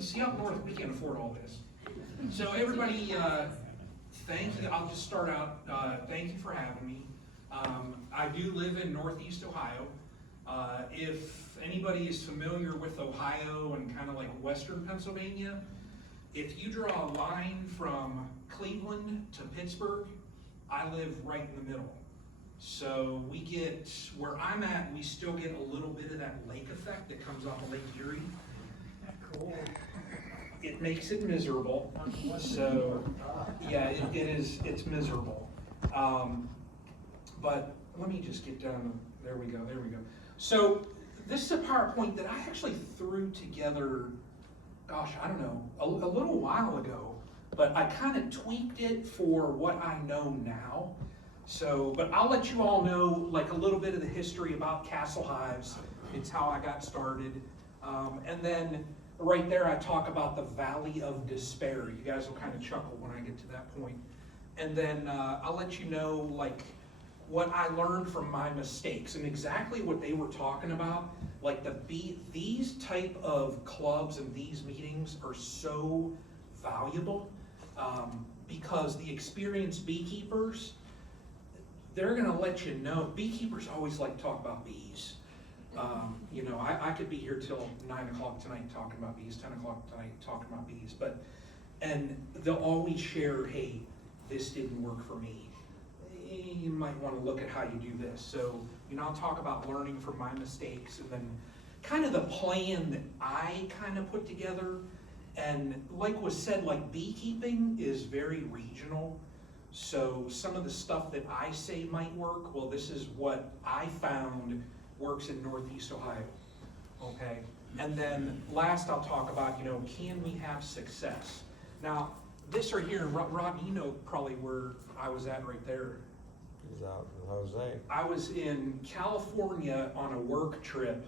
see, up north, we can't afford all this. So everybody, thank you. I'll just start out. Thank you for having me. I do live in Northeast Ohio. If anybody is familiar with Ohio and kind of like Western Pennsylvania, if you draw a line from Cleveland to Pittsburgh, I live right in the middle. So we get, where I'm at, we still get a little bit of that lake effect that comes off of Lake Erie. Cool. It makes it miserable. So yeah, it's miserable. But let me just get down, there we go. So this is a PowerPoint that I actually threw together, gosh, I don't know, a little while ago, but I kind of tweaked it for what I know now. So, but I'll let you all know like a little bit of the history about Castle Hives. It's how I got started. And then right there I talk about the Valley of Despair. You guys will kind of chuckle when I get to that point. And then I'll let you know like what I learned from my mistakes and exactly what they were talking about. Like these type of clubs and these meetings are so valuable because the experienced beekeepers, they're gonna let you know. Beekeepers always like to talk about bees. You know, I could be here till 9 o'clock tonight talking about bees, 10 o'clock tonight talking about bees, and they'll always share, hey, this didn't work for me. You might want to look at how you do this. So, you know, I'll talk about learning from my mistakes and then kind of the plan that I kind of put together. And like was said, like beekeeping is very regional. So some of the stuff that I say might work, well, this is what I found works in Northeast Ohio, okay? And then last I'll talk about, you know, can we have success? Now, this right here, Rob, you know probably where I was at right there. He's out in Jose. I was in California on a work trip,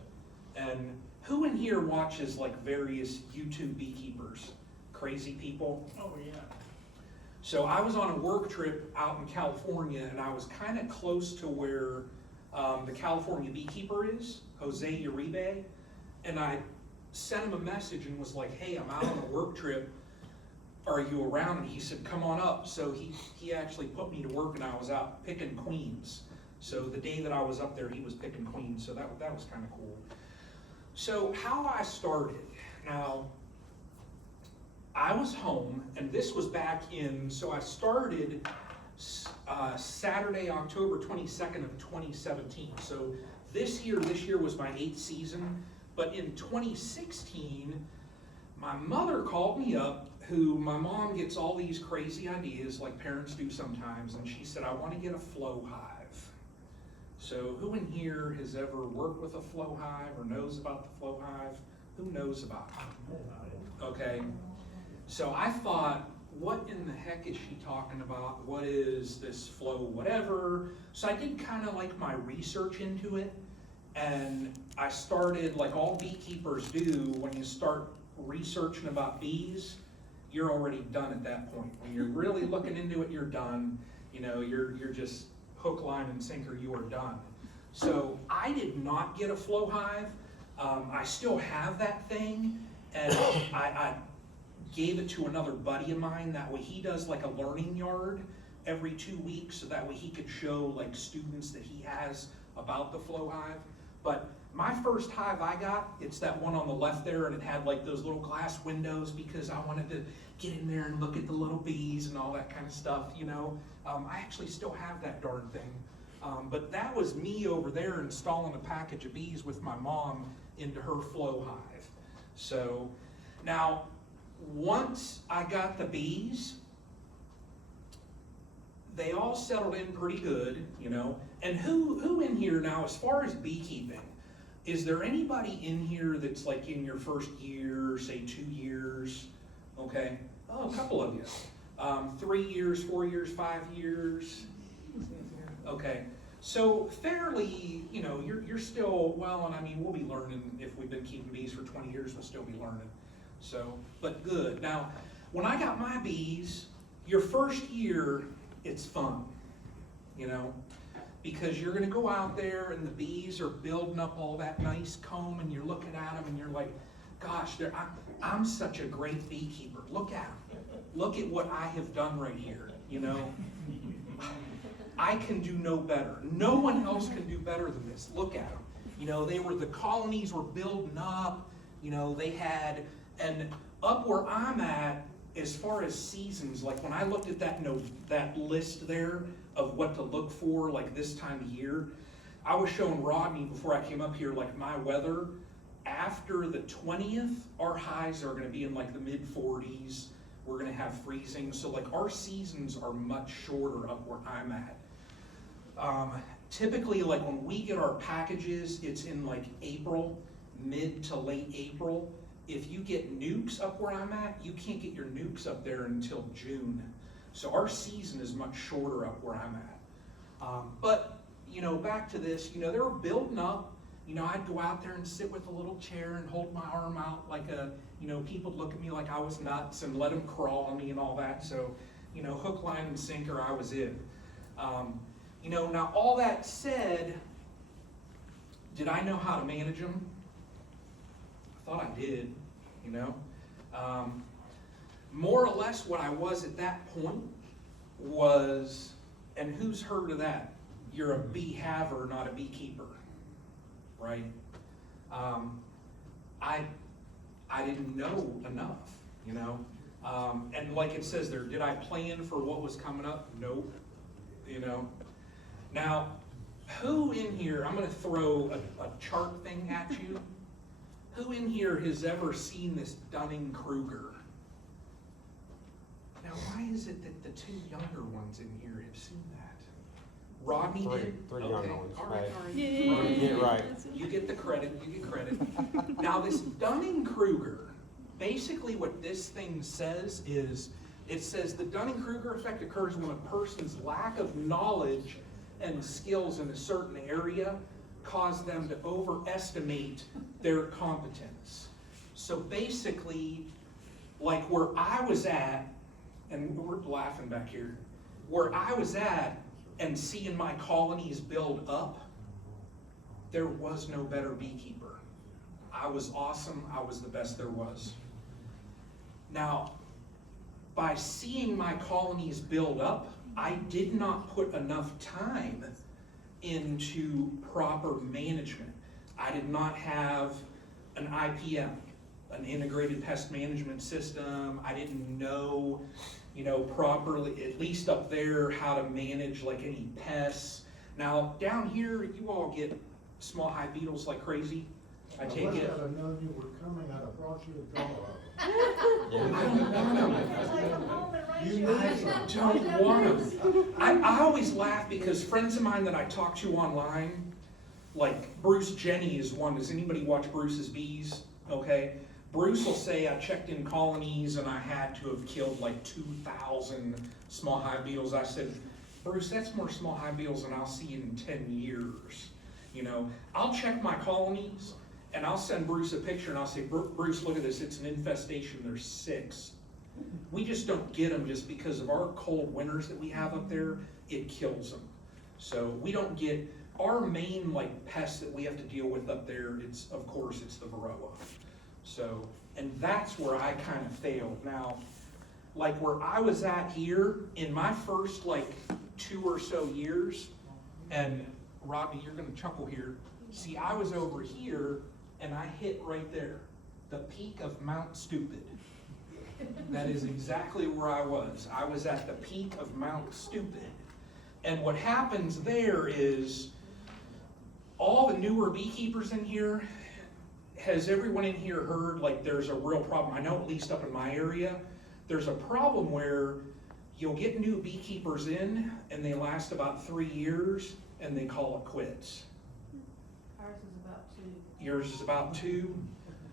and who in here watches like various YouTube beekeepers? Crazy people? Oh, yeah. So I was on a work trip out in California, and I was kind of close to where the California Beekeeper is, Jose Uribe, and I sent him a message and was like, hey, I'm out on a work trip. Are you around? And he said, come on up. So he actually put me to work, and I was out picking queens. So the day that I was up there, he was picking queens, so that was kind of cool. So how I started, now, I was home, and this was back in, so I started Saturday, October 22nd of 2017. So this year was my 8th season, but in 2016, my mother called me up, who my mom gets all these crazy ideas like parents do sometimes, and she said, I want to get a flow hive. So who in here has ever worked with a flow hive or knows about the flow hive? Who knows about it? Okay. So I thought, what in the heck is she talking about? What is this flow, whatever? So I did kind of like my research into it, and I started, like all beekeepers do, when you start researching about bees, you're already done at that point. When you're really looking into it, you're done. You know, you're just hook, line, and sinker, you are done. So I did not get a flow hive. I still have that thing, and I gave it to another buddy of mine. That way he does like a learning yard every 2 weeks, so that way he could show like students that he has about the flow hive. But my first hive I got, it's that one on the left there, and it had like those little glass windows because I wanted to get in there and look at the little bees and all that kind of stuff, you know. I actually still have that darn thing. But that was me over there installing a package of bees with my mom into her flow hive. So now, once I got the bees, they all settled in pretty good, you know. And who in here now, as far as beekeeping, is there anybody in here that's like in your first year, say 2 years? Okay, oh, a couple of you. 3 years, 4 years, 5 years. Okay, so fairly, you know, you're still, well, and I mean, we'll be learning. If we've been keeping bees for 20 years, we'll still be learning. So, but good. Now, when I got my bees, your first year, it's fun, you know, because you're going to go out there and the bees are building up all that nice comb, and you're looking at them and you're like, gosh, I'm such a great beekeeper. Look at him. Look at what I have done right here, you know. I can do no better. No one else can do better than this. Look at them. You know, the colonies were building up, you know, they had, and up where I'm at, as far as seasons, like when I looked at that list there of what to look for, like this time of year, I was showing Rodney before I came up here, like my weather. After the 20th, our highs are gonna be in like the mid-40s. We're gonna have freezing. So like our seasons are much shorter up where I'm at. Typically, like when we get our packages, it's in like April, mid to late April. If you get nukes up where I'm at, you can't get your nukes up there until June. So our season is much shorter up where I'm at. But, you know, back to this, you know, they were building up. You know, I'd go out there and sit with a little chair and hold my arm out like you know, people would look at me like I was nuts and let them crawl on me and all that. So, you know, hook, line, and sinker, I was in. You know, now all that said, did I know how to manage them? I thought I did, you know. More or less what I was at that point was, and who's heard of that? You're a bee haver, not a beekeeper, right? I didn't know enough, you know. And like it says there, did I plan for what was coming up? Nope, you know. Now, who in here, I'm gonna throw a chart thing at you. Who in here has ever seen this Dunning-Kruger? Now, why is it that the two younger ones in here have seen that? Rodney did? Three Okay, younger ones, all right. right. Rodney Get did. it right. You get the credit, you get credit. Now, this Dunning-Kruger, basically what this thing says is, it says the Dunning-Kruger effect occurs when a person's lack of knowledge and skills in a certain area cause them to overestimate their competence. So basically, like where I was at, and we're laughing back here, where I was at and seeing my colonies build up, there was no better beekeeper. I was awesome, I was the best there was. Now, by seeing my colonies build up, I did not put enough time into proper management. I did not have an IPM, an integrated pest management system. I didn't know, you know, properly, at least up there, how to manage like any pests. Now, down here, you all get small hive beetles like crazy. I take it. If I had known you were coming, I'd have brought you a dollar. I don't want them. I always laugh because friends of mine that I talk to online, like Bruce Jenny is one. Does anybody watch Bruce's Bees? Okay. Bruce will say, I checked in colonies and I had to have killed like 2,000 small hive beetles. I said, Bruce, that's more small hive beetles than I'll see in 10 years. You know, I'll check my colonies and I'll send Bruce a picture and I'll say, Bruce, look at this, it's an infestation, there's 6. We just don't get them just because of our cold winters that we have up there, it kills them. So we don't get, our main like pest that we have to deal with up there, it's, of course, it's the varroa. So, and that's where I kind of failed. Now, like where I was at here, in my first like 2 or so years, and Rodney, you're gonna chuckle here, see, I was over here, and I hit right there, the peak of Mount Stupid. That is exactly where I was. I was at the peak of Mount Stupid. And what happens there is, all the newer beekeepers in here, has everyone in here heard like there's a real problem? I know at least up in my area, there's a problem where you'll get new beekeepers in and they last about 3 years and they call it quits. Ours is about 2. Yours is about 2.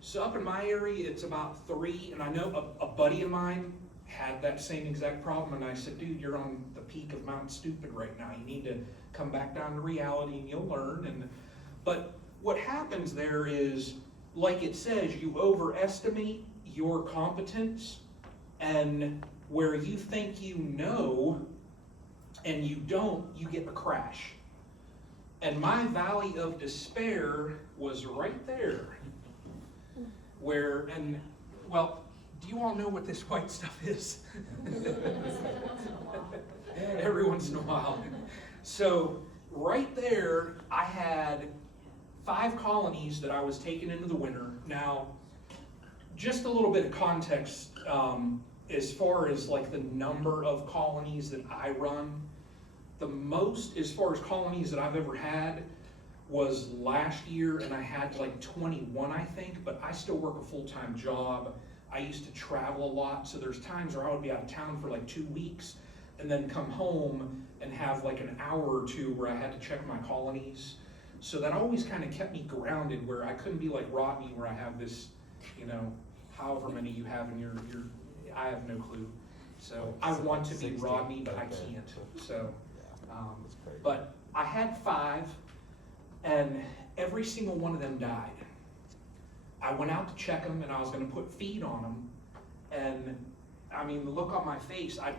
So up in my area, it's about 3. And I know a buddy of mine had that same exact problem. And I said, dude, you're on the peak of Mount Stupid right now. You need to come back down to reality and you'll learn. But what happens there is, like it says, you overestimate your competence, and where you think you know and you don't, you get a crash. And my valley of despair was right there, well, do you all know what this white stuff is? Every once in a while. So right there, I had 5 colonies that I was taking into the winter. Now, just a little bit of context, as far as like the number of colonies that I run, the most as far as colonies that I've ever had was last year, and I had like 21, I think, but I still work a full-time job. I used to travel a lot, so there's times where I would be out of town for like 2 weeks and then come home and have like an hour or two where I had to check my colonies. So that always kind of kept me grounded, where I couldn't be like Rodney, where I have this, however many you have in your I have no clue. So I want to be 60, Rodney, but I okay. can't. So, That's great. but I had 5, and every single one of them died. I went out to check them, and I was going to put feed on them, and I mean, the look on my face, I'd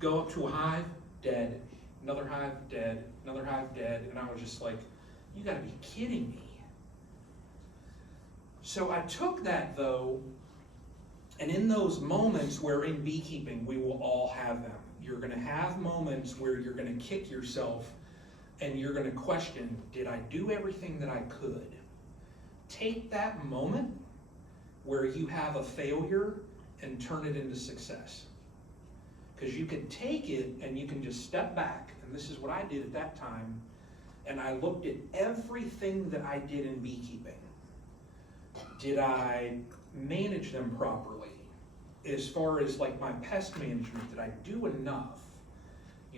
go up to a hive, dead, another hive, dead, another hive, dead, and I was just like, you gotta be kidding me. So I took that though, and in those moments where in beekeeping, we will all have them. You're gonna have moments where you're gonna kick yourself and you're gonna question, did I do everything that I could? Take that moment where you have a failure and turn it into success. Because you can take it and you can just step back, and this is what I did at that time, and I looked at everything that I did in beekeeping. Did I manage them properly? As far as like my pest management, did I do enough?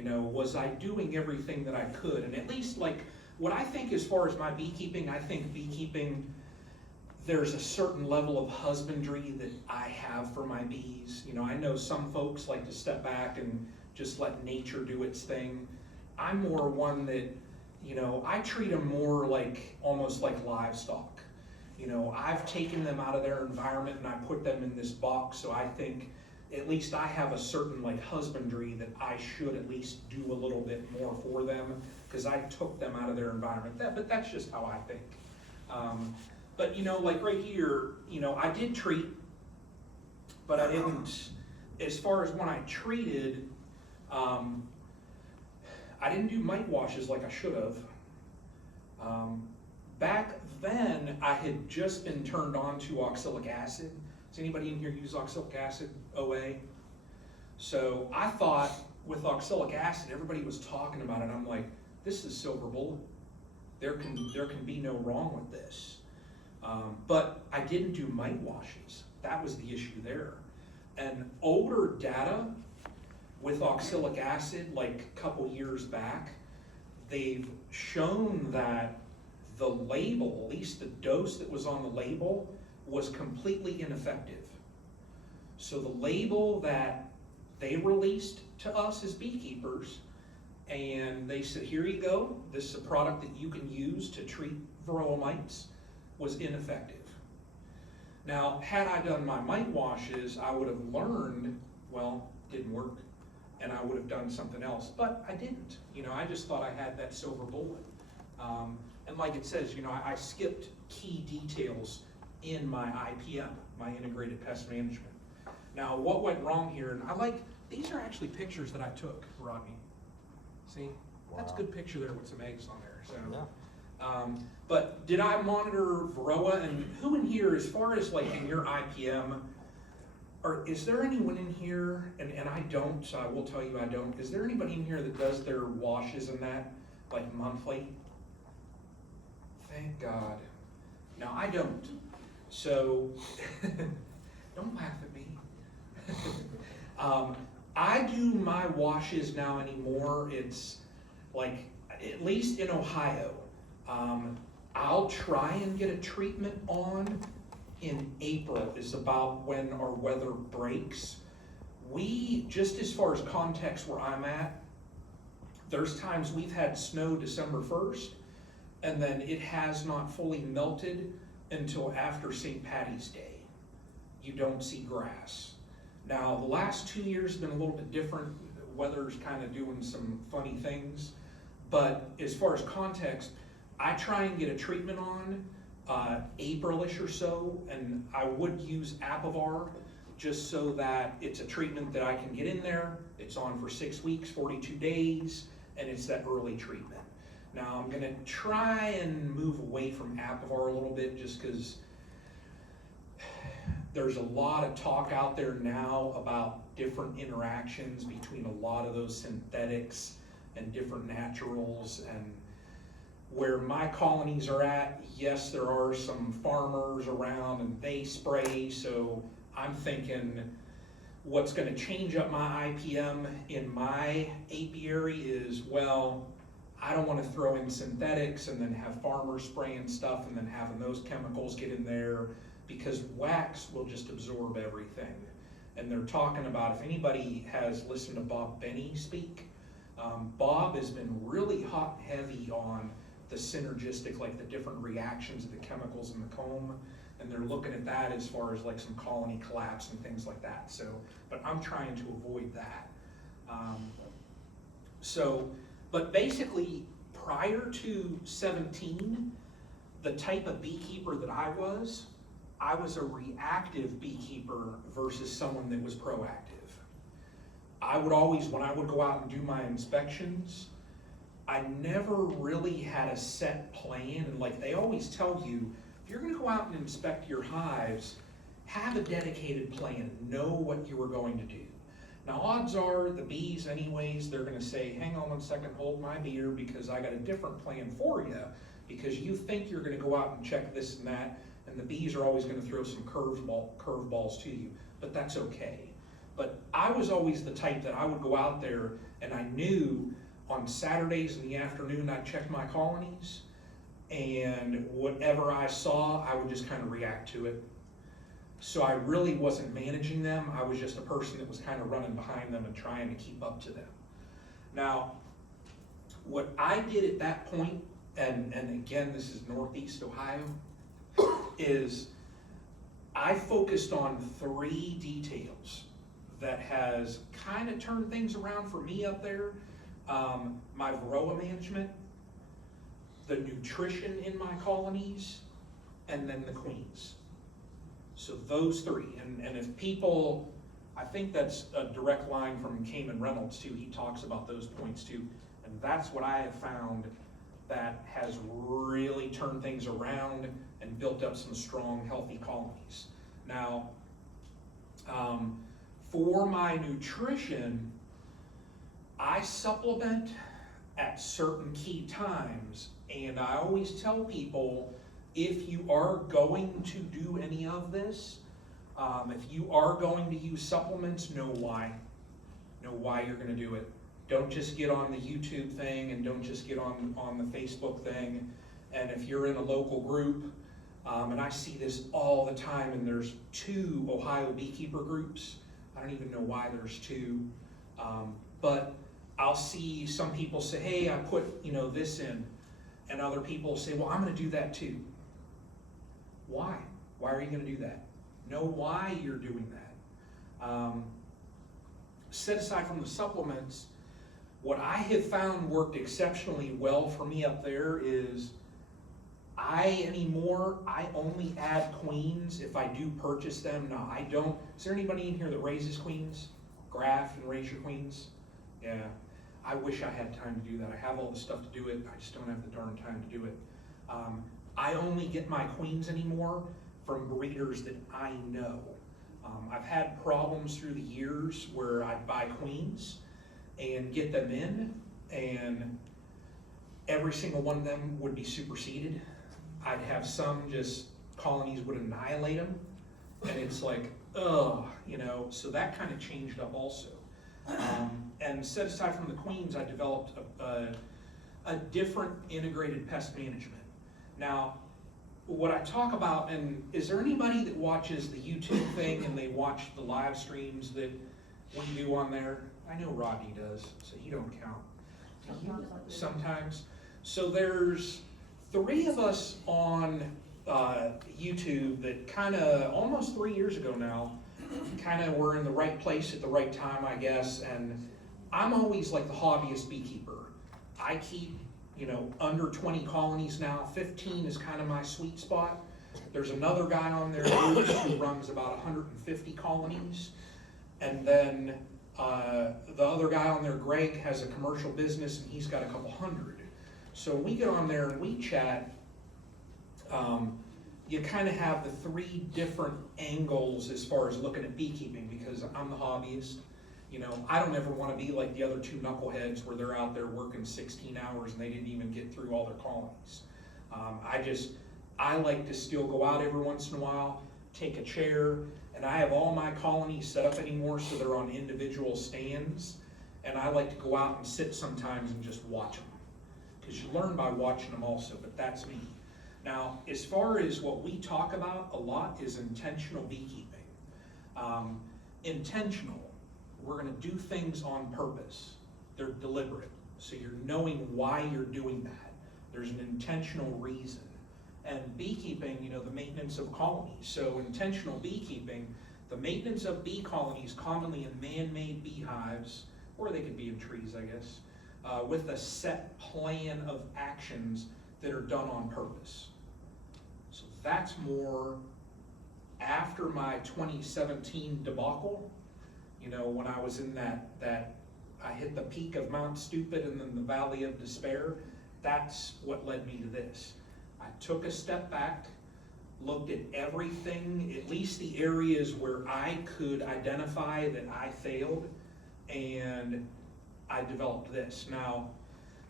Was I doing everything that I could? And at least like what I think as far as my beekeeping, I think beekeeping, there's a certain level of husbandry that I have for my bees. I know some folks like to step back and just let nature do its thing. I'm more one that, I treat them more like, almost like livestock. I've taken them out of their environment and I put them in this box, so I think at least I have a certain like husbandry that I should at least do a little bit more for them, because I took them out of their environment. But that's just how I think. But like right here, I did treat, but I didn't, as far as when I treated, I didn't do mite washes like I should have. Back then, I had just been turned on to oxalic acid. Does anybody in here use oxalic acid, OA? So I thought with oxalic acid, everybody was talking about it. I'm like, this is silver bullet. There can be no wrong with this. But I didn't do mite washes. That was the issue there. And older data with oxalic acid, like a couple years back, they've shown that the label, at least the dose that was on the label, was completely ineffective. So the label that they released to us as beekeepers, and they said, here you go, this is a product that you can use to treat varroa mites, was ineffective. Now, had I done my mite washes, I would have learned, well, didn't work, and I would have done something else, but I didn't. I just thought I had that silver bullet. And like it says, I skipped key details in my IPM, my integrated pest management. Now, what went wrong here, and these are actually pictures that I took, Rodney. See, that's a Wow. good picture there with some eggs on there, so. Yeah. But did I monitor varroa, and who in here, as far as like in your IPM, or is there anyone in here, and I don't, so I will tell you I don't, is there anybody in here that does their washes and that, like monthly? Thank God. No, I don't. So, don't laugh at me. I do my washes now anymore. It's like, at least in Ohio, I'll try and get a treatment on in April is about when our weather breaks. We, just as far as context where I'm at, there's times we've had snow December 1st, and then it has not fully melted until after St. Patty's Day. You don't see grass. Now, the last 2 years have been a little bit different. The weather's kind of doing some funny things. But as far as context, I try and get a treatment on Aprilish or so, and I would use Apivar just so that it's a treatment that I can get in there. It's on for 6 weeks, 42 days, and it's that early treatment. Now I'm gonna try and move away from Apivar a little bit just because there's a lot of talk out there now about different interactions between a lot of those synthetics and different naturals, and where my colonies are at, yes, there are some farmers around and they spray, so I'm thinking what's gonna change up my IPM in my apiary is, well, I don't wanna throw in synthetics and then have farmers spraying stuff and then having those chemicals get in there, because wax will just absorb everything. And they're talking about, if anybody has listened to Bob Benny speak, Bob has been really hot and heavy on the synergistic, like the different reactions of the chemicals in the comb, and they're looking at that as far as like some colony collapse and things like that. So, but I'm trying to avoid that. But basically, prior to 17, the type of beekeeper that I was a reactive beekeeper versus someone that was proactive. I would always, when I would go out and do my inspections, I never really had a set plan, and like they always tell you, if you're gonna go out and inspect your hives, have a dedicated plan, know what you are going to do. Now odds are the bees anyways, they're gonna say, hang on 1 second, hold my beer, because I got a different plan for you, because you think you're gonna go out and check this and that, and the bees are always gonna throw some curveballs to you, but that's okay. But I was always the type that I would go out there and I knew on Saturdays in the afternoon I'd check my colonies, and whatever I saw, I would just kind of react to it. So I really wasn't managing them, I was just a person that was kind of running behind them and trying to keep up to them. Now, what I did at that point, and again, this is Northeast Ohio, is I focused on 3 details that has kind of turned things around for me up there. My varroa management, the nutrition in my colonies, and then the queens. So those 3, and if people, I think that's a direct line from Cayman Reynolds too, he talks about those points too, and that's what I have found that has really turned things around and built up some strong, healthy colonies. Now, for my nutrition, I supplement at certain key times, and I always tell people, if you are going to do any of this, if you are going to use supplements, know why. Know why you're gonna do it. Don't just get on the YouTube thing, and don't just get on the Facebook thing. And if you're in a local group, and I see this all the time, and there's 2 Ohio beekeeper groups. I don't even know why there's 2, but I'll see some people say, hey, I put this in, and other people say, well, I'm gonna do that too. Why? Why are you gonna do that? Know why you're doing that. Set aside from the supplements, what I have found worked exceptionally well for me up there is I only add queens if I do purchase them. Now I don't, is there anybody in here that raises queens? Graft and raise your queens? Yeah, I wish I had time to do that. I have all the stuff to do it, I just don't have the darn time to do it. I only get my queens anymore from breeders that I know. I've had problems through the years where I'd buy queens and get them in, and every single one of them would be superseded. I'd have some just colonies would annihilate them, and it's like, ugh, so that kind of changed up also. And set aside from the queens, I developed a different integrated pest management. Now, what I talk about, and is there anybody that watches the YouTube thing and they watch the live streams that we do on there? I know Rodney does, so he don't count. Sometimes I do. Sometimes. So there's 3 of us on YouTube that kind of, almost 3 years ago now, kind of were in the right place at the right time, I guess, and I'm always like the hobbyist beekeeper. I keep, under 20 colonies now. 15 is kind of my sweet spot. There's another guy on there, Bruce, who runs about 150 colonies. And then the other guy on there, Greg, has a commercial business and he's got a couple hundred. So we get on there and we chat. You kind of have the three different angles as far as looking at beekeeping, because I'm the hobbyist. I don't ever want to be like the other two knuckleheads where they're out there working 16 hours and they didn't even get through all their colonies. I like to still go out every once in a while, take a chair, and I have all my colonies set up anymore so they're on individual stands, and I like to go out and sit sometimes and just watch them, because you learn by watching them also, but that's me. Now, as far as what we talk about a lot is intentional beekeeping. Intentional, we're gonna do things on purpose. They're deliberate, so you're knowing why you're doing that. There's an intentional reason. And beekeeping, the maintenance of colonies. So intentional beekeeping, the maintenance of bee colonies, commonly in man-made beehives, or they could be in trees, I guess, with a set plan of actions that are done on purpose. So that's more after my 2017 debacle, when I was in that I hit the peak of Mount Stupid and then the Valley of Despair. That's what led me to this. I took a step back, looked at everything, at least the areas where I could identify that I failed, and I developed this. Now,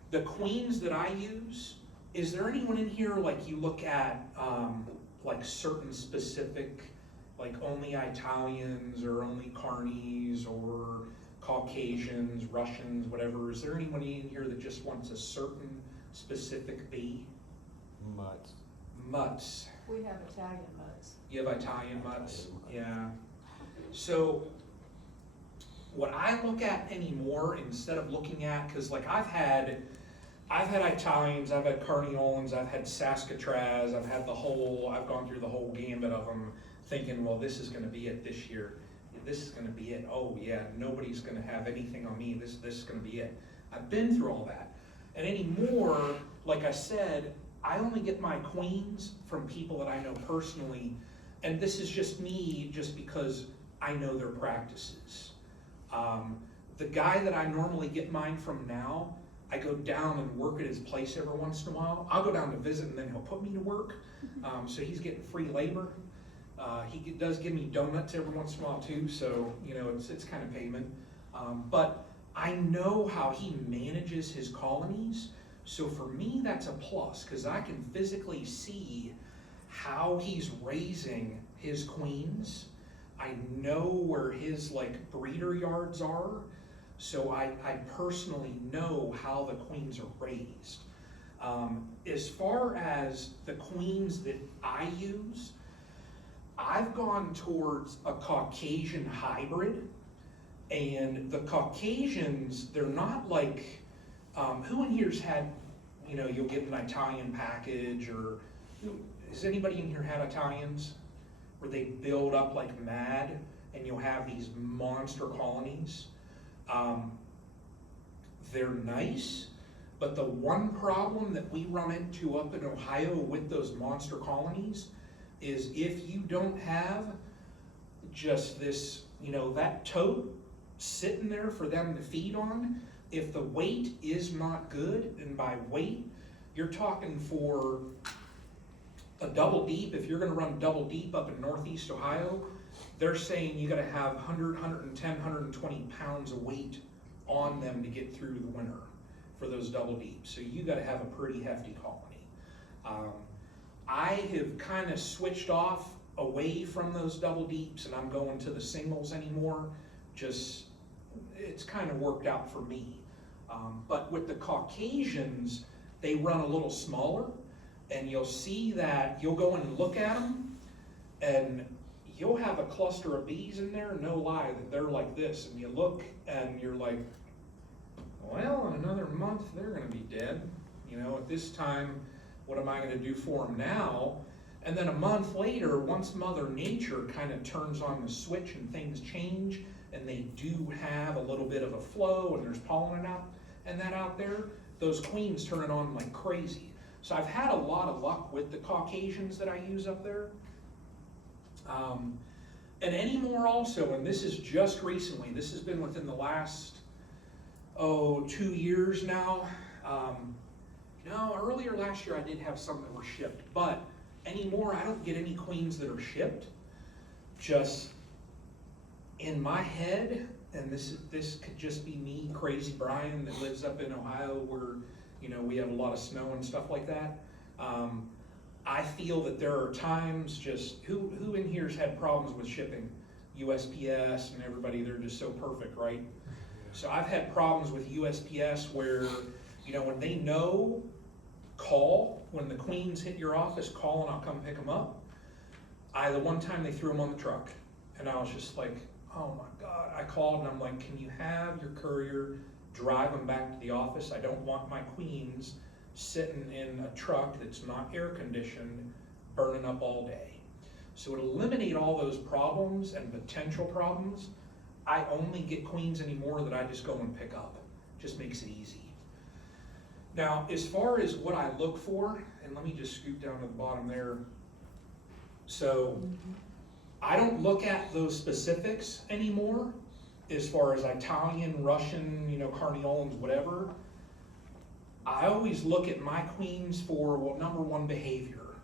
the queens that I use, is there anyone in here, like you look at like certain specific, like only Italians or only Carnies or Caucasians, Russians, whatever? Is there anyone in here that just wants a certain specific bee? Mutts. Mutts. We have Italian mutts. You have Italian mutts? Yeah. So what I look at anymore, instead of looking at, because like I've had Italians, I've had Carniolans, I've had Saskatraz, I've gone through the whole gambit of them, thinking, well, this is going to be it this year. This is going to be it. Oh yeah, nobody's going to have anything on me. This is going to be it. I've been through all that. And anymore, like I said, I only get my queens from people that I know personally, and this is just me, just because I know their practices. The guy that I normally get mine from now, I go down and work at his place every once in a while. I'll go down to visit and then he'll put me to work, so he's getting free labor. He does give me donuts every once in a while too, so it's kind of payment. But I know how he manages his colonies. So for me, that's a plus, because I can physically see how he's raising his queens. I know where his breeder yards are, so I personally know how the queens are raised. As far as the queens that I use, I've gone towards a Caucasian hybrid, and the Caucasians, they're not like, who in here's had, you'll get an Italian package, or has anybody in here had Italians where they build up like mad and you'll have these monster colonies? They're nice, but the one problem that we run into up in Ohio with those monster colonies is if you don't have just this, that tote sitting there for them to feed on, if the weight is not good, and by weight, you're talking for a double deep. If you're gonna run double deep up in Northeast Ohio, they're saying you gotta have 100, 110, 120 pounds of weight on them to get through the winter for those double deeps. So you gotta have a pretty hefty colony. I have kind of switched off away from those double deeps, and I'm going to the singles anymore. Just, it's kind of worked out for me. But with the Caucasians, they run a little smaller, and you'll see that you'll go in and look at them, and you'll have a cluster of bees in there, no lie, that they're like this, and you look and you're like, well, in another month they're gonna be dead. At this time, what am I gonna do for them now? And then a month later, once Mother Nature kind of turns on the switch and things change, and they do have a little bit of a flow and there's pollen out and that out there, those queens turning on like crazy. So I've had a lot of luck with the Caucasians that I use up there. And anymore also, and this is just recently, this has been within the last, 2 years now. No, earlier last year I did have some that were shipped, but anymore I don't get any queens that are shipped. Just in my head, and this could just be me, crazy Brian, that lives up in Ohio where, we have a lot of snow and stuff like that. I feel that there are times just, who in here's had problems with shipping? USPS and everybody, they're just so perfect, right? So I've had problems with USPS where, when they know, call, when the queens hit your office, call and I'll come pick them up. The one time they threw them on the truck, and I was just like, oh my God. I called and I'm like, can you have your courier drive them back to the office? I don't want my queens sitting in a truck that's not air conditioned, burning up all day. So to eliminate all those problems and potential problems, I only get queens anymore that I just go and pick up. Just makes it easy. Now, as far as what I look for, and let me just scoot down to the bottom there. So I don't look at those specifics anymore as far as Italian, Russian, Carniolans, whatever. I always look at my queens for, well, number one, behavior.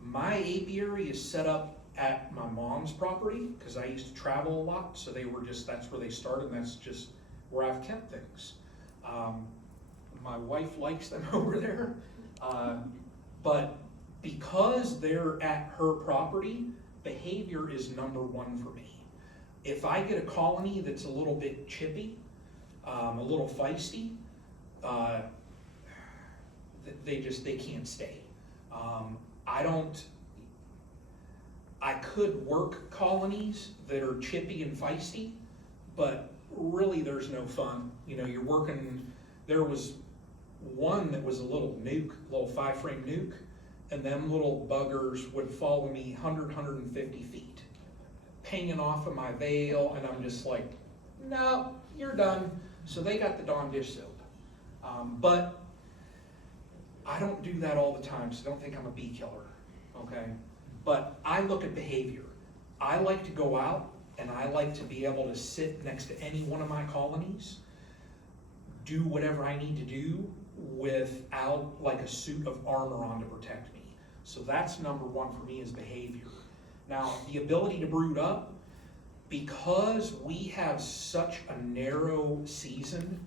My apiary is set up at my mom's property because I used to travel a lot, so that's where they started, and that's just where I've kept things. My wife likes them over there, but because they're at her property, behavior is number one for me. If I get a colony that's a little bit chippy, a little feisty, they can't stay. I could work colonies that are chippy and feisty, but really there's no fun. You're working, there was one that was a little 5-frame nuke, and them little buggers would follow me 150 feet, hanging off of my veil, and I'm just like, no, you're done. So they got the Dawn dish soap. But I don't do that all the time, so don't think I'm a bee killer, okay? But I look at behavior. I like to go out and I like to be able to sit next to any one of my colonies, do whatever I need to do without like a suit of armor on to protect me. So that's number one for me is behavior. Now, the ability to brood up, because we have such a narrow season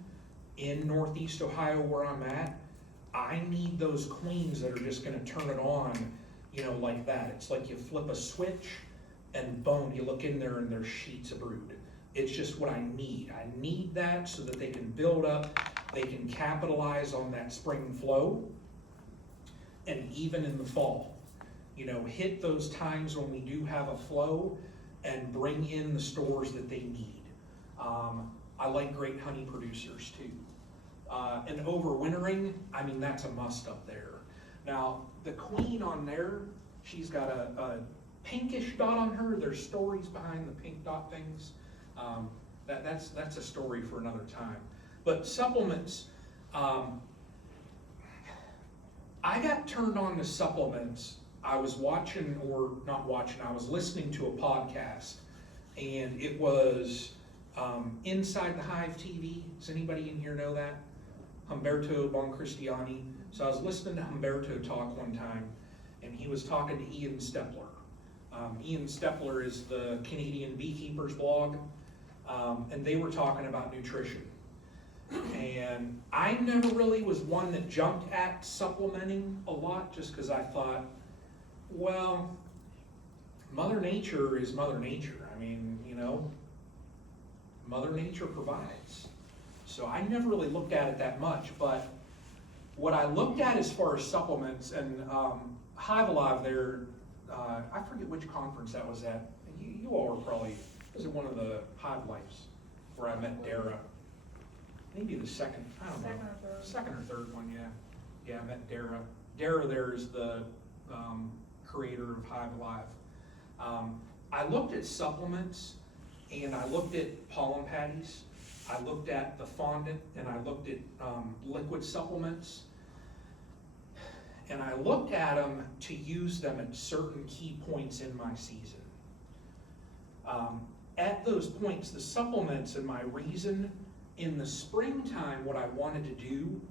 in Northeast Ohio where I'm at, I need those queens that are just gonna turn it on, like that. It's like you flip a switch and boom, you look in there and there's sheets of brood. It's just what I need. I need that so that they can build up, they can capitalize on that spring flow, and even in the fall, hit those times when we do have a flow and bring in the stores that they need. I like great honey producers too. And overwintering, that's a must up there. Now, the queen on there, she's got a pinkish dot on her. There's stories behind the pink dot things. That's a story for another time. But supplements, I got turned on to supplements. I was I was listening to a podcast, and it was Inside the Hive TV. Does anybody in here know that? Humberto Boncristiani. So I was listening to Humberto talk one time, and he was talking to Ian Stepler. Ian Stepler is the Canadian Beekeeper's blog, and they were talking about nutrition. And I never really was one that jumped at supplementing a lot, just because I thought, well, Mother Nature is Mother Nature. Mother Nature provides. So I never really looked at it that much, but what I looked at as far as supplements, and Hive Alive there, I forget which conference that was at. You all were probably, was it one of the Hive Lives where I met Dara? Maybe the second, I don't know. Second or third one, yeah. Yeah, I met Dara. Dara there is the creator of Hive Alive. I looked at supplements, and I looked at pollen patties, I looked at the fondant, and I looked at liquid supplements. And I looked at them to use them at certain key points in my season. At those points, the supplements and my reason in the springtime, what I wanted to do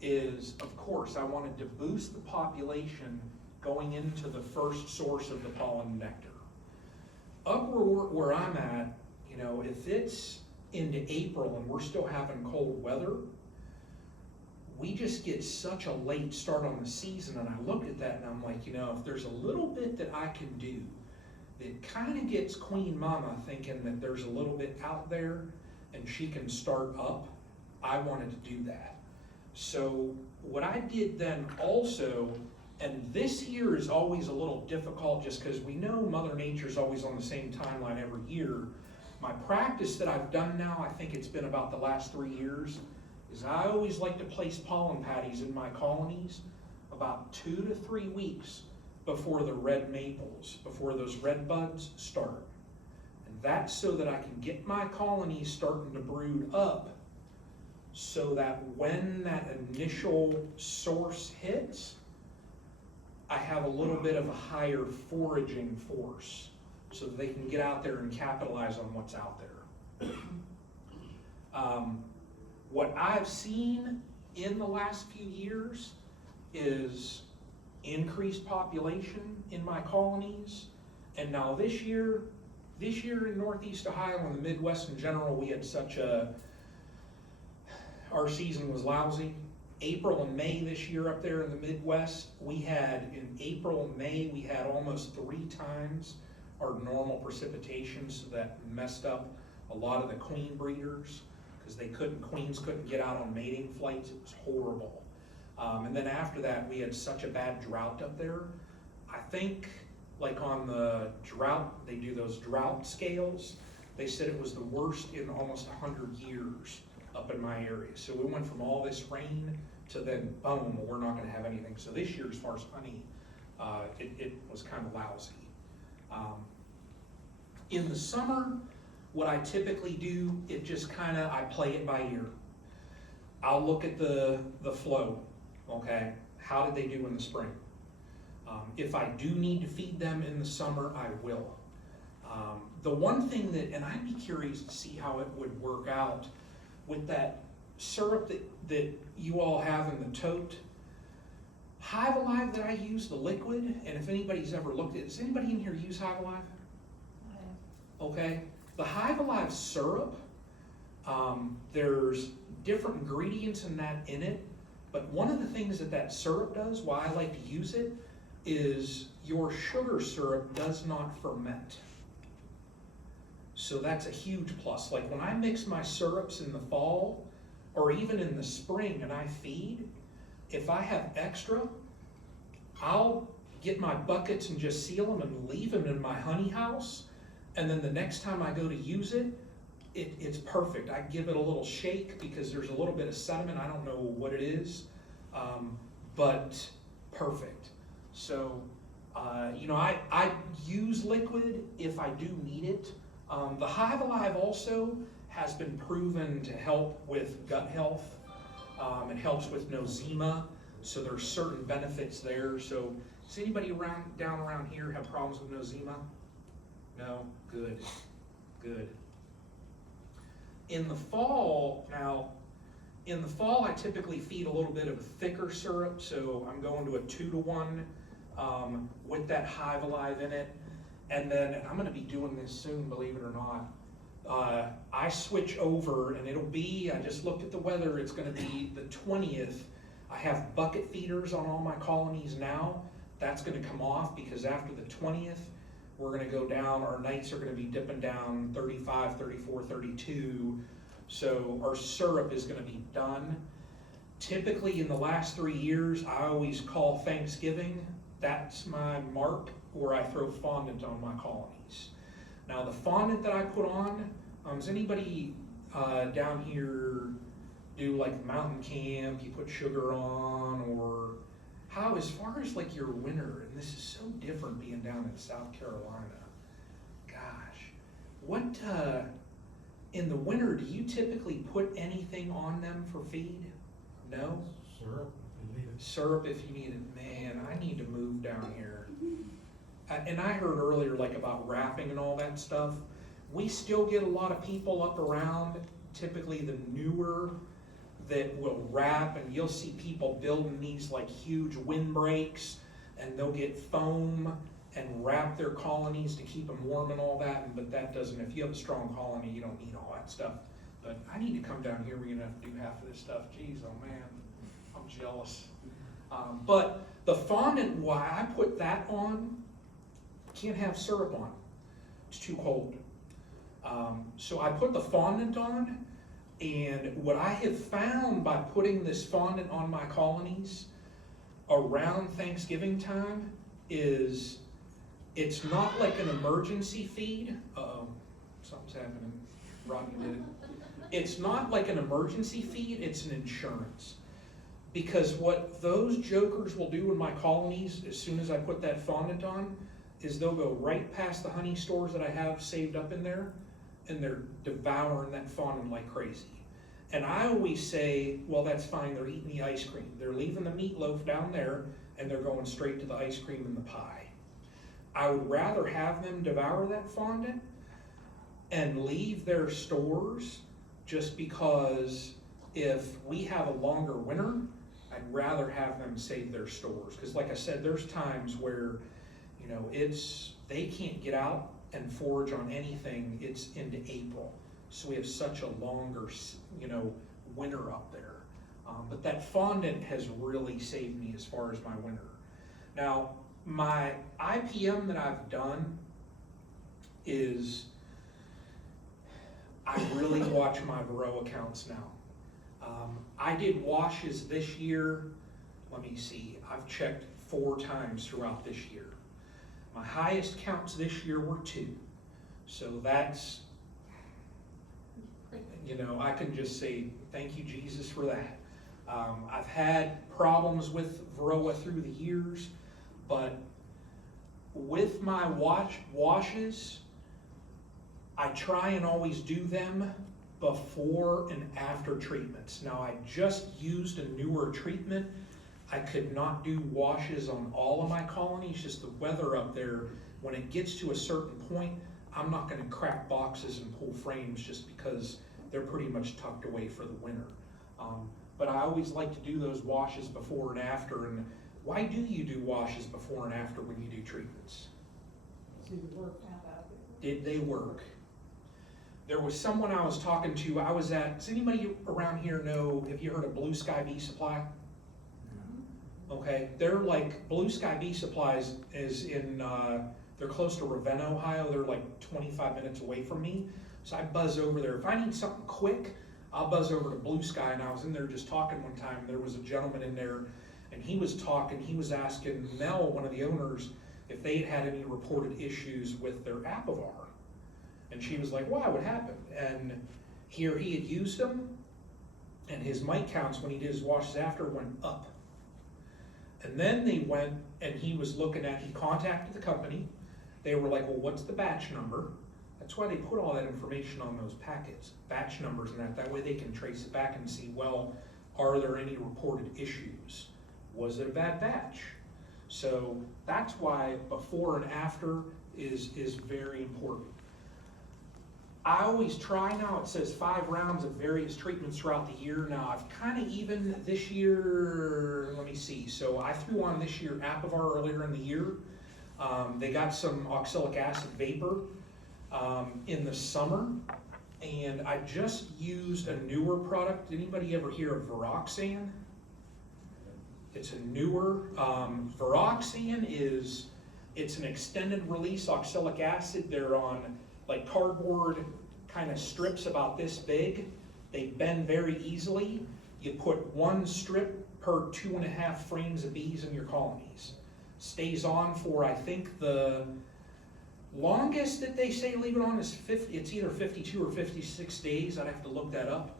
is, of course, I wanted to boost the population going into the first source of the pollen nectar. Up where I'm at, you know, if it's into April and we're still having cold weather, we just get such a late start on the season. And I look at that and I'm like, you know, if there's a little bit that I can do that kind of gets Queen Mama thinking that there's a little bit out there and she can start up, I wanted to do that. So what I did then also, and this year is always a little difficult just because we know Mother Nature's always on the same timeline every year. My practice that I've done now, I think it's been about the last 3 years, is I always like to place pollen patties in my colonies about 2 to 3 weeks before the red maples, before those red buds start. And that's so that I can get my colonies starting to brood up so that when that initial source hits, I have a little bit of a higher foraging force so that they can get out there and capitalize on what's out there. What I've seen in the last few years is increased population in my colonies. And now this year in Northeast Ohio and the Midwest in general, we had our season was lousy. April and May this year up there in the Midwest, in April and May, we had almost 3 times our normal precipitation, so that messed up a lot of the queen breeders because queens couldn't get out on mating flights. It was horrible. And then after that, we had such a bad drought up there. I think like on the drought, they do those drought scales. They said it was the worst in almost 100 years up in my area. So we went from all this rain to then, boom, we're not gonna have anything. So this year, as far as honey, it was kind of lousy. In the summer, what I typically do, I play it by ear. I'll look at the flow, okay? How did they do in the spring? If I do need to feed them in the summer, I will. The one thing and I'd be curious to see how it would work out with that syrup that you all have in the tote. Hive Alive that I use, the liquid, and if anybody's ever looked at it, does anybody in here use Hive Alive? Okay, the Hive Alive syrup, there's different ingredients in it, but one of the things that syrup does, why I like to use it, is your sugar syrup does not ferment. So that's a huge plus. Like when I mix my syrups in the fall, or even in the spring and I feed, if I have extra, I'll get my buckets and just seal them and leave them in my honey house. And then the next time I go to use it, it's perfect. I give it a little shake because there's a little bit of sediment. I don't know what it is, but perfect. So, I use liquid if I do need it. The Hive Alive also has been proven to help with gut health. It helps with nosema, so there's certain benefits there. So, does anybody down around here have problems with nosema? No? Good. Good. In the fall, I typically feed a little bit of a thicker syrup, so I'm going to a 2-to-1 with that Hive Alive in it. And I'm gonna be doing this soon, believe it or not. I switch over, and I just looked at the weather, it's gonna be the 20th. I have bucket feeders on all my colonies now. That's gonna come off because after the 20th, we're gonna go down, our nights are gonna be dipping down 35, 34, 32. So our syrup is gonna be done. Typically in the last 3 years, I always call Thanksgiving. That's my mark where I throw fondant on my colonies. Now the fondant that I put on, does anybody down here do like mountain camp, you put sugar on, or how, as far as like your winter, and this is so different being down in South Carolina, gosh, what in the winter, do you typically put anything on them for feed? No? Syrup, if you need it. Syrup if you need it. Man, I need to move down here. And I heard earlier like about wrapping and all that stuff. We still get a lot of people up around, typically the newer, that will wrap, and you'll see people building these like huge windbreaks, and they'll get foam and wrap their colonies to keep them warm and all that, but that doesn't, if you have a strong colony, you don't need all that stuff. But I need to come down here, we're gonna have to do half of this stuff. Jeez, oh man, I'm jealous. But the fondant, why I put that on, can't have syrup on, it's too cold. So I put the fondant on, and what I have found by putting this fondant on my colonies around Thanksgiving time is it's not like an emergency feed. Uh-oh, something's happening. Rodney did it. It's not like an emergency feed, it's an insurance. Because what those jokers will do in my colonies, as soon as I put that fondant on, is they'll go right past the honey stores that I have saved up in there, and they're devouring that fondant like crazy. And I always say, well, that's fine, they're eating the ice cream. They're leaving the meatloaf down there, and they're going straight to the ice cream and the pie. I would rather have them devour that fondant and leave their stores, just because if we have a longer winter, I'd rather have them save their stores. Because like I said, there's times where, you know, they can't get out and forage on anything, it's into April. So we have such a longer, you know, winter up there. But that fondant has really saved me as far as my winter. Now, my IPM that I've done is, I really watch my Varroa accounts now. I did washes this year, let me see, I've checked 4 times throughout this year. My highest counts this year were 2. So that's, you know, I can just say, thank you, Jesus, for that. I've had problems with Varroa through the years, but with my washes, I try and always do them before and after treatments. Now, I just used a newer treatment. I could not do washes on all of my colonies, just the weather up there. When it gets to a certain point, I'm not gonna crack boxes and pull frames just because they're pretty much tucked away for the winter. But I always like to do those washes before and after. And why do you do washes before and after when you do treatments? Did they work? There was someone I was talking to, does anybody around here know, have you heard of Blue Sky Bee Supply? Okay, they're like, Blue Sky Bee Supplies is in, they're close to Ravenna, Ohio. They're like 25 minutes away from me. So I buzz over there. If I need something quick, I'll buzz over to Blue Sky. And I was in there just talking one time. There was a gentleman in there, and he was talking, he was asking Mel, one of the owners, if they had any reported issues with their apivar. And she was like, why, what happened? And here he had used them, and his mite counts when he did his washes after went up. And then they went, and he contacted the company. They were like, well, what's the batch number? That's why they put all that information on those packets, batch numbers and that way they can trace it back and see, well, are there any reported issues? Was it a bad batch? So that's why before and after is very important. I always try now, it says 5 rounds of various treatments throughout the year. Now I've kind of even this year, let me see. So I threw on this year Apivar earlier in the year. They got some oxalic acid vapor in the summer. And I just used a newer product. Anybody ever hear of Viroxan? It's a newer, Viroxan it's an extended release oxalic acid. They're on like cardboard kind of strips about this big. They bend very easily. You put 1 strip per 2.5 frames of bees in your colonies. Stays on for, I think the longest that they say leave it on is 50, it's either 52 or 56 days. I'd have to look that up.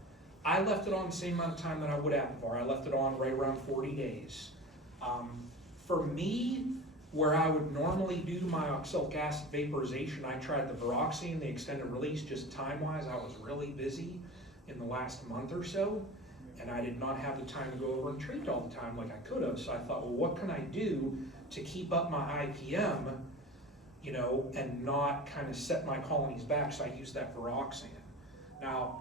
I left it on the same amount of time that I would Apivar. I left it on right around 40 days. For me, where I would normally do my oxalic acid vaporization, I tried the Viroxine, the extended release, just time-wise, I was really busy in the last month or so, and I did not have the time to go over and treat all the time like I could have, so I thought, well, what can I do to keep up my IPM, you know, and not kind of set my colonies back, so I used that Viroxine. Now,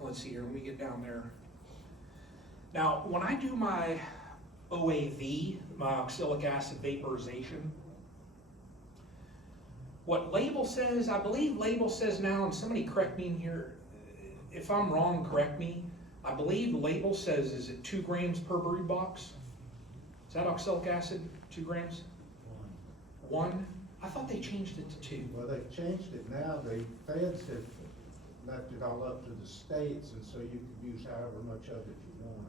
let's see here, let me get down there. Now, when I do my OAV, my oxalic acid vaporization, what label says, I believe label says now, and somebody correct me in here, if I'm wrong, correct me, I believe label says, is it 2 grams per brood box? Is that oxalic acid, 2 grams? 1? I thought they changed it to 2. Well, they've changed it now. The feds have left it all up to the states, and so you can use however much of it you want.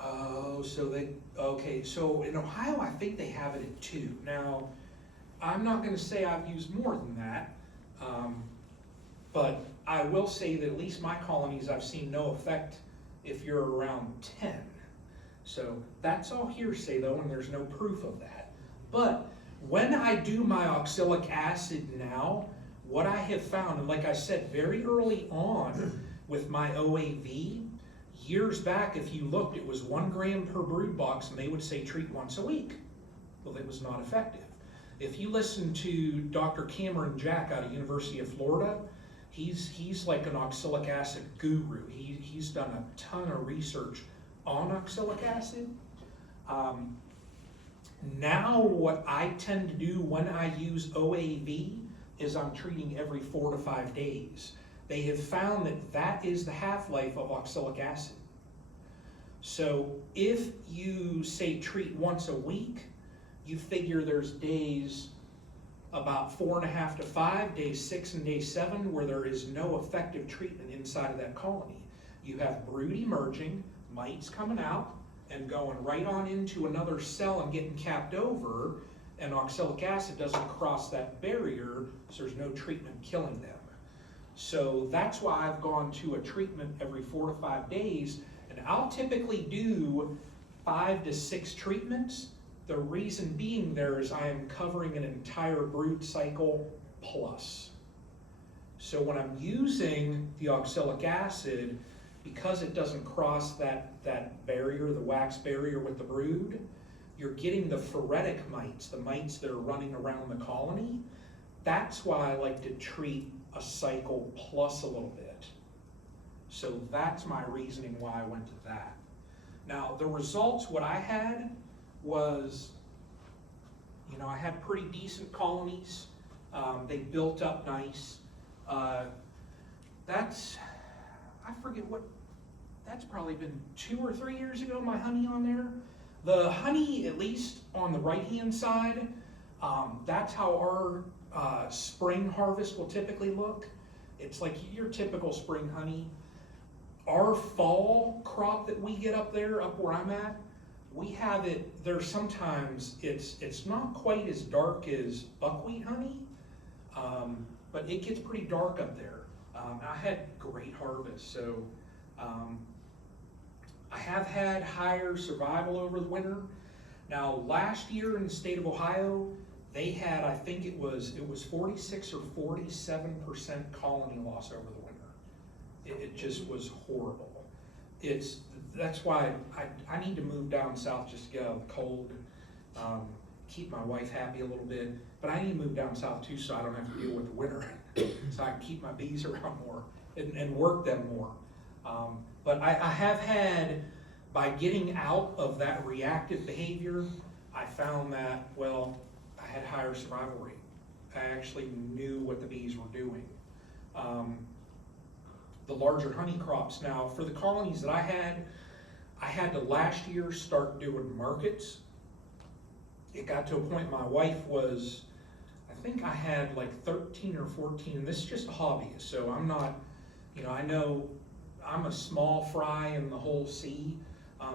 Oh, so they, okay, so in Ohio, I think they have it at 2. Now, I'm not gonna say I've used more than that, but I will say that at least my colonies, I've seen no effect if you're around 10. So that's all hearsay though, and there's no proof of that. But when I do my oxalic acid now, what I have found, and like I said, very early on with my OAV, years back, if you looked, it was 1 gram per brood box, and they would say treat once a week. Well, it was not effective. If you listen to Dr. Cameron Jack out of University of Florida, he's like an oxalic acid guru. He's done a ton of research on oxalic acid. Now what I tend to do when I use OAV is I'm treating every 4 to 5 days. They have found that that is the half-life of oxalic acid. So if you say treat once a week, you figure there's days about 4.5 to 5, day 6 and day 7, where there is no effective treatment inside of that colony. You have brood emerging, mites coming out, and going right on into another cell and getting capped over, and oxalic acid doesn't cross that barrier, so there's no treatment killing them. So that's why I've gone to a treatment every 4 to 5 days, and I'll typically do 5 to 6 treatments. The reason being there is I am covering an entire brood cycle plus. So when I'm using the oxalic acid, because it doesn't cross that barrier, the wax barrier with the brood, you're getting the phoretic mites, the mites that are running around the colony. That's why I like to treat a cycle plus a little bit. So that's my reasoning why I went to that. Now the results, what I had was, you know, I had pretty decent colonies. They built up nice. That's, I forget what, that's probably been 2 or 3 years ago, my honey on there. The honey, at least on the right-hand side, that's how our spring harvest will typically look. It's like your typical spring honey. Our fall crop that we get up there, up where I'm at, we have it, there's sometimes, it's not quite as dark as buckwheat honey, but it gets pretty dark up there. I had great harvest, so I have had higher survival over the winter. Now last year in the state of Ohio, they had, I think it was 46 or 47% colony loss over the winter. It just was horrible. That's why I need to move down south just to get out of the cold, keep my wife happy a little bit, but I need to move down south too so I don't have to deal with the winter, so I can keep my bees around more and work them more. But I have had, by getting out of that reactive behavior, I found that, well, I had higher survival rate. I actually knew what the bees were doing. The larger honey crops. Now, for the colonies that I had to last year start doing markets. It got to a point my wife was, I think I had like 13 or 14, and this is just a hobbyist, so I'm not, you know, I know I'm a small fry in the whole sea,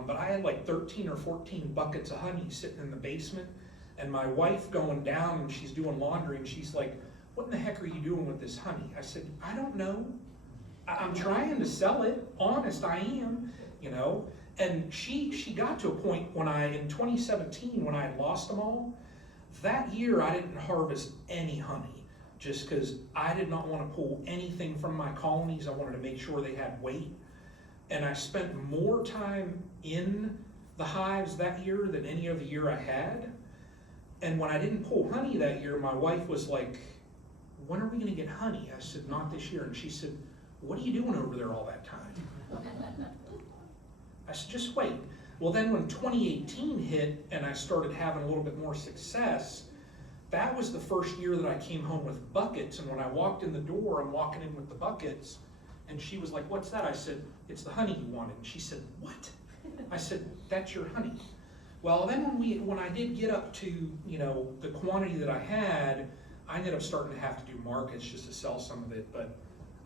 but I had like 13 or 14 buckets of honey sitting in the basement, and my wife going down and she's doing laundry and she's like, what in the heck are you doing with this honey? I said, I don't know. I'm trying to sell it, honest I am, you know. And she got to a point when in 2017, when I had lost them all, That year I didn't harvest any honey, just because I did not want to pull anything from my colonies. I wanted to make sure they had weight. And I spent more time in the hives that year than any other year I had. And when I didn't pull honey that year, my wife was like, when are we gonna get honey? I said, not this year. And she said, what are you doing over there all that time? I said, just wait. Well, then when 2018 hit and I started having a little bit more success, that was the first year that I came home with buckets. And when I walked in the door, I'm walking in with the buckets, and she was like, what's that? I said, it's the honey you wanted. And she said, what? I said, that's your honey. Well, then when I did get up to, you know, the quantity that I had, I ended up starting to have to do markets just to sell some of it. But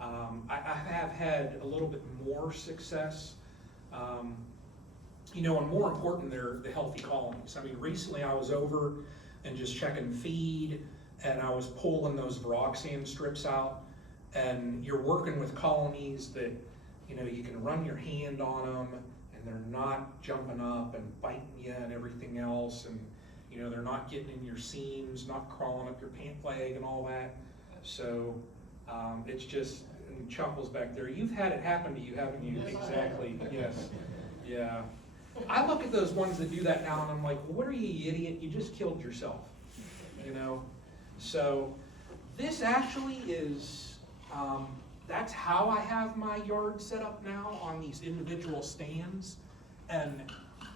I have had a little bit more success. You know, and more important, they're the healthy colonies. I mean, recently I was over and just checking feed, and I was pulling those Viroxan strips out, and you're working with colonies that, you know, you can run your hand on them, and they're not jumping up and biting you and everything else, and, you know, they're not getting in your seams, not crawling up your pant leg and all that. So it's just, and Chuckles back there, you've had it happen to you, haven't you? Yes, I have. Exactly, yes, yeah. I look at those ones that do that now and I'm like, well, what are you, you idiot? You just killed yourself, you know? So this actually is, that's how I have my yard set up now on these individual stands. And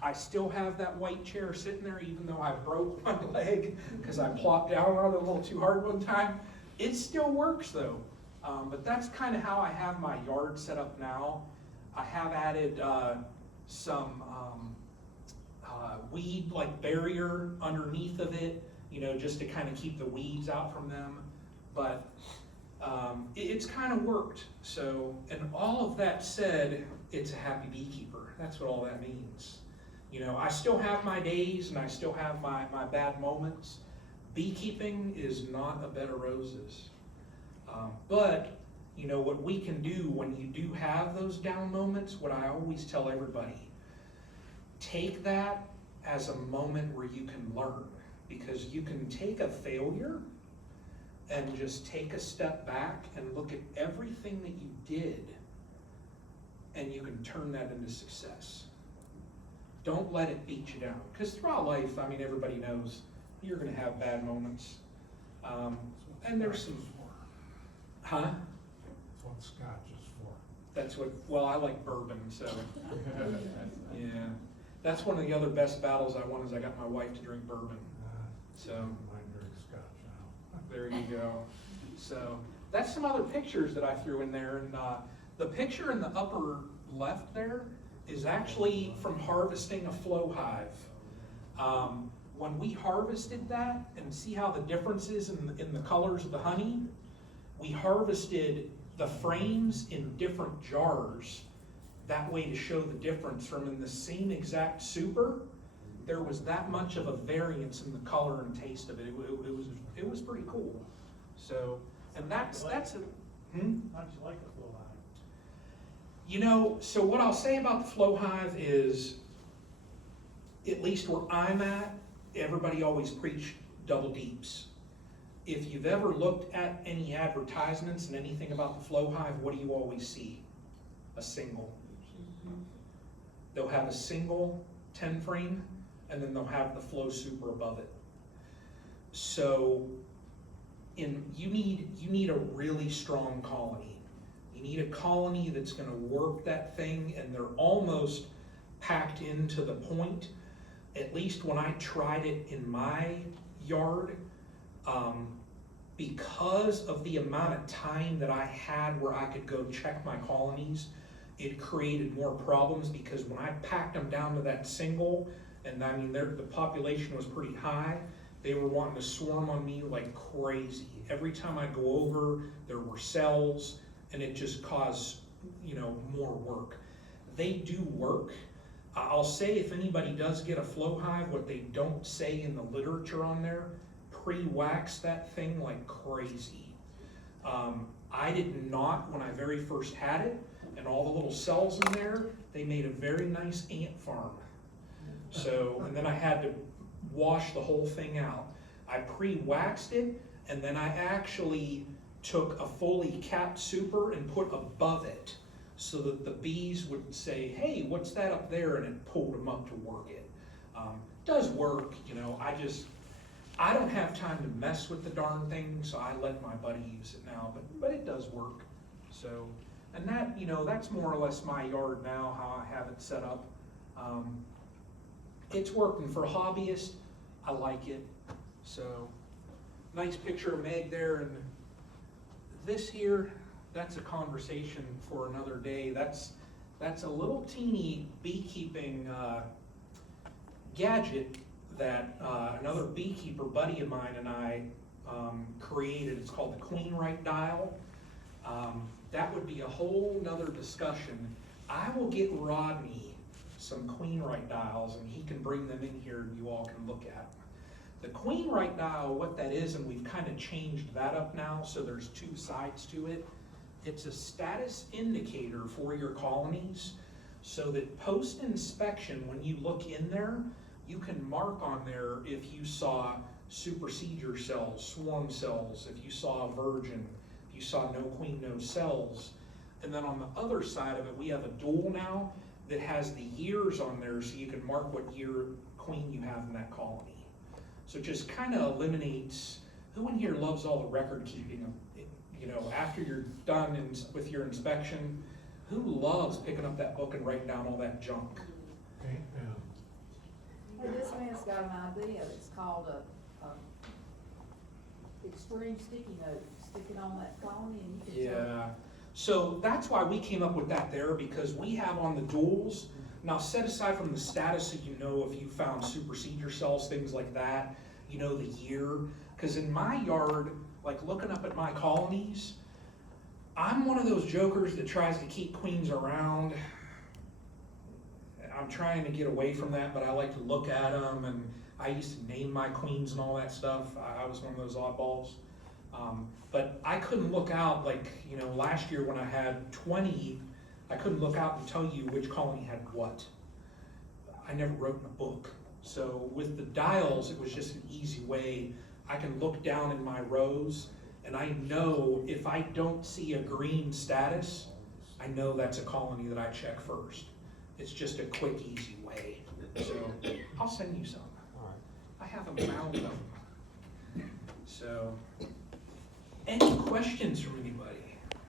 I still have that white chair sitting there even though I broke one leg because I plopped down on it a little too hard one time. It still works though. But that's kind of how I have my yard set up now. I have added some weed like barrier underneath of it, you know, just to kind of keep the weeds out from them. But it's kind of worked. So, and all of that said, it's a happy beekeeper. That's what all that means. You know, I still have my days and I still have my bad moments. Beekeeping is not a bed of roses. But, you know, what we can do when you do have those down moments, what I always tell everybody, take that as a moment where you can learn, because you can take a failure and just take a step back and look at everything that you did, and you can turn that into success. Don't let it beat you down, because throughout life, I mean, everybody knows you're going to have bad moments. And there's some, huh? That's what Scotch is for. That's what, well, I like bourbon, so, yeah. That's one of the other best battles I won, is I got my wife to drink bourbon. So, I drink Scotch now. there you go. So, that's some other pictures that I threw in there, and the picture in the upper left there is actually from harvesting a flow hive. When we harvested that, and see how the difference is in the colors of the honey, we harvested the frames in different jars, that way to show the difference. From in the same exact super, there was that much of a variance in the color and taste of it. It was pretty cool. So, and that's a, How'd you like the flow hive? you know, so what I'll say about the flow hive is, at least where I'm at, everybody always preached double deeps. If you've ever looked at any advertisements and anything about the flow hive, what do you always see? A single. They'll have a single 10 frame, and then they'll have the flow super above it. So you need a really strong colony. You need a colony that's going to work that thing, and they're almost packed into the point. At least when I tried it in my yard, because of the amount of time that I had where I could go check my colonies, it created more problems, because when I packed them down to that single, and I mean the population was pretty high, they were wanting to swarm on me like crazy. Every time I go over, there were cells, and it just caused, you know, more work. They do work. I'll say, if anybody does get a flow hive, what they don't say in the literature on there, pre-wax that thing like crazy. I did not when I very first had it, and all the little cells in there, they made a very nice ant farm. So, and then I had to wash the whole thing out. I pre-waxed it, and then I actually took a fully capped super and put above it so that the bees would say, hey, what's that up there? And it pulled them up to work it. Does work, you know, I don't have time to mess with the darn thing, so I let my buddy use it now, but it does work. So, and that, you know, that's more or less my yard now, how I have it set up. It's working for a hobbyist. I like it. So, nice picture of Meg there, and this here, that's a conversation for another day. That's a little teeny beekeeping gadget that another beekeeper buddy of mine and I created. It's called the Queen Right Dial. That would be a whole nother discussion. I will get Rodney some Queen Right dials and he can bring them in here and you all can look at them. The Queen Right dial, what that is, and we've kind of changed that up now, so there's two sides to it. It's a status indicator for your colonies, so that post-inspection, when you look in there, you can mark on there if you saw supersedure cells, swarm cells, if you saw a virgin, if you saw no queen, no cells. And then on the other side of it, we have a dual now that has the years on there, so you can mark what year queen you have in that colony. So it just kind of eliminates, who in here loves all the record keeping? You know, after you're done with your inspection, who loves picking up that book and writing down all that junk? Paint pen. Hey, this man's got an idea, it's called a extreme sticky note, stick it on that colony and you can tell. Yeah, so that's why we came up with that there, because we have on the duals, now set aside from the status so you know if you found supersedure cells, things like that, you know the year, because in my yard, like looking up at my colonies, I'm one of those jokers that tries to keep queens around. I'm trying to get away from that, but I like to look at them, and I used to name my queens and all that stuff. I was one of those oddballs. But I couldn't look out, like, you know, last year when I had 20, I couldn't look out and tell you which colony had what. I never wrote in a book. So with the dials, it was just an easy way. I can look down in my rows, and I know if I don't see a green status, I know that's a colony that I check first. It's just a quick, easy way. So I'll send you some. All right. I have a mound of them. So, any questions from anybody?